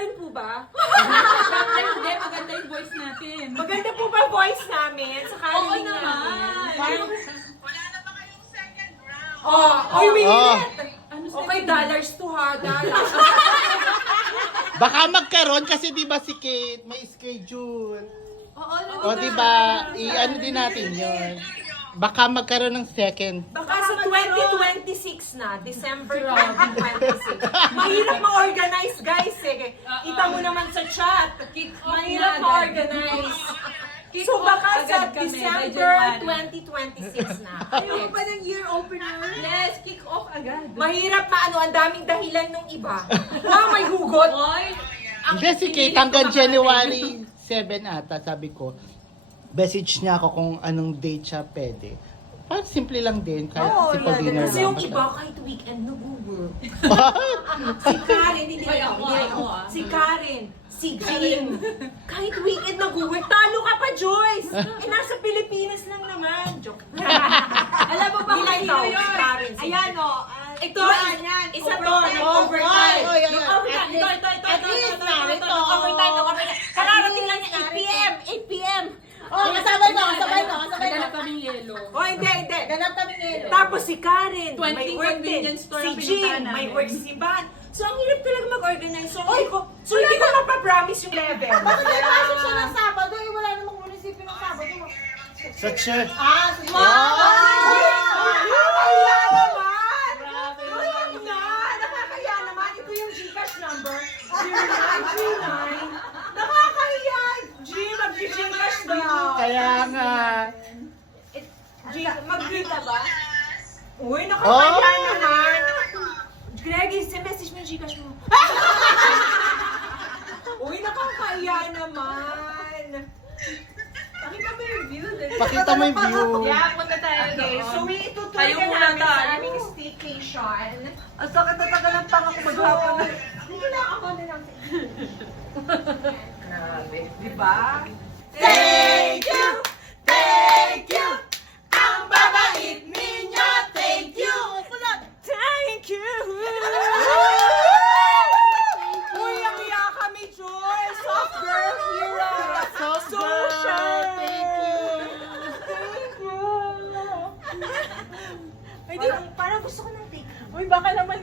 rin po ba? Ay, hindi, maganda yung voice natin. Maganda po ba voice namin sa Oo Caroling naman. namin? Wala na ba kayong second round? Oy, minute! Ano Okay, dollars to ha, dollars. Baka magkaroon kasi di ba si Kate may schedule. Oo, O di ba, i-ano din natin yun. Baka magkaroon ng second. Baka sa 2026 na, December 2026. Mahirap ma-organize, guys. Eh. Kita mo naman sa chat. Mahirap ma-organize. So baka sa December 2026 na. Ayaw pa ng year opener? Yes, kick off agad. Mahirap maano, ang daming dahilan nung iba. May hugot. Oy, Hindi si Kate hanggang January 7 ata, sabi ko. Message niya ako kung anong date siya pwede. Parang simple lang din, kahit Oo, simple dinner kasi lang. yung iba kahit weekend nag-work. Si Karen, hindi ako. Si Karen, si Jean, kahit weekend nag-work, talo ka pa, Joyce! Nasa Pilipinas lang naman. Joke. alam mo ba kung sino yun? Si Karen. Ayan o. Ito, isa to, nag-overtime. Nag-overtime. Ito, overtime. Kararating lang niya, 8 p.m. Oh, kasabay mo. Naghanap kaming yelo. Oh, hindi. Ganap kami ngayon. Tapos si Karen, 20 may work din. convenience store Si ang Jean, pinuntahan may namin. work si Van. So, ang hirap talaga mag-organize. So, hindi ko mapapromise yung level. Bakit may pasok siya ng Sabado? Eh, wala namang munisipyo ng Sabado. Sa church. Ah, Nakakaya naman! Alam na! Nakakaya naman! Ito yung Gcash number. 0939. Nakakaya! G, mag-Gcash daw. Kaya nga. G, mag-Gcash ba? Uy, nakakaya naman! Greg, message mo yung Gcash mo. Uy, nakakaya naman! Pakita mo yung view. Pakita mo yung view. Yeah, punta tayo Okay, doon. so we itutur Tayo ka muna namin sa tayo. aming staycation. ang sakit na tagal ng tanga ko maghapon na. Hindi na ako na lang. Grabe, di ba? Thank you! Thank you! Ang babait ninyo! Thank you! Thank you! Uy, ang iya kami, Joy! Soft girl hero! Soft So girl, shy! thank you. Thank you! Ay, di, parang gusto ko ng take. Uy, baka naman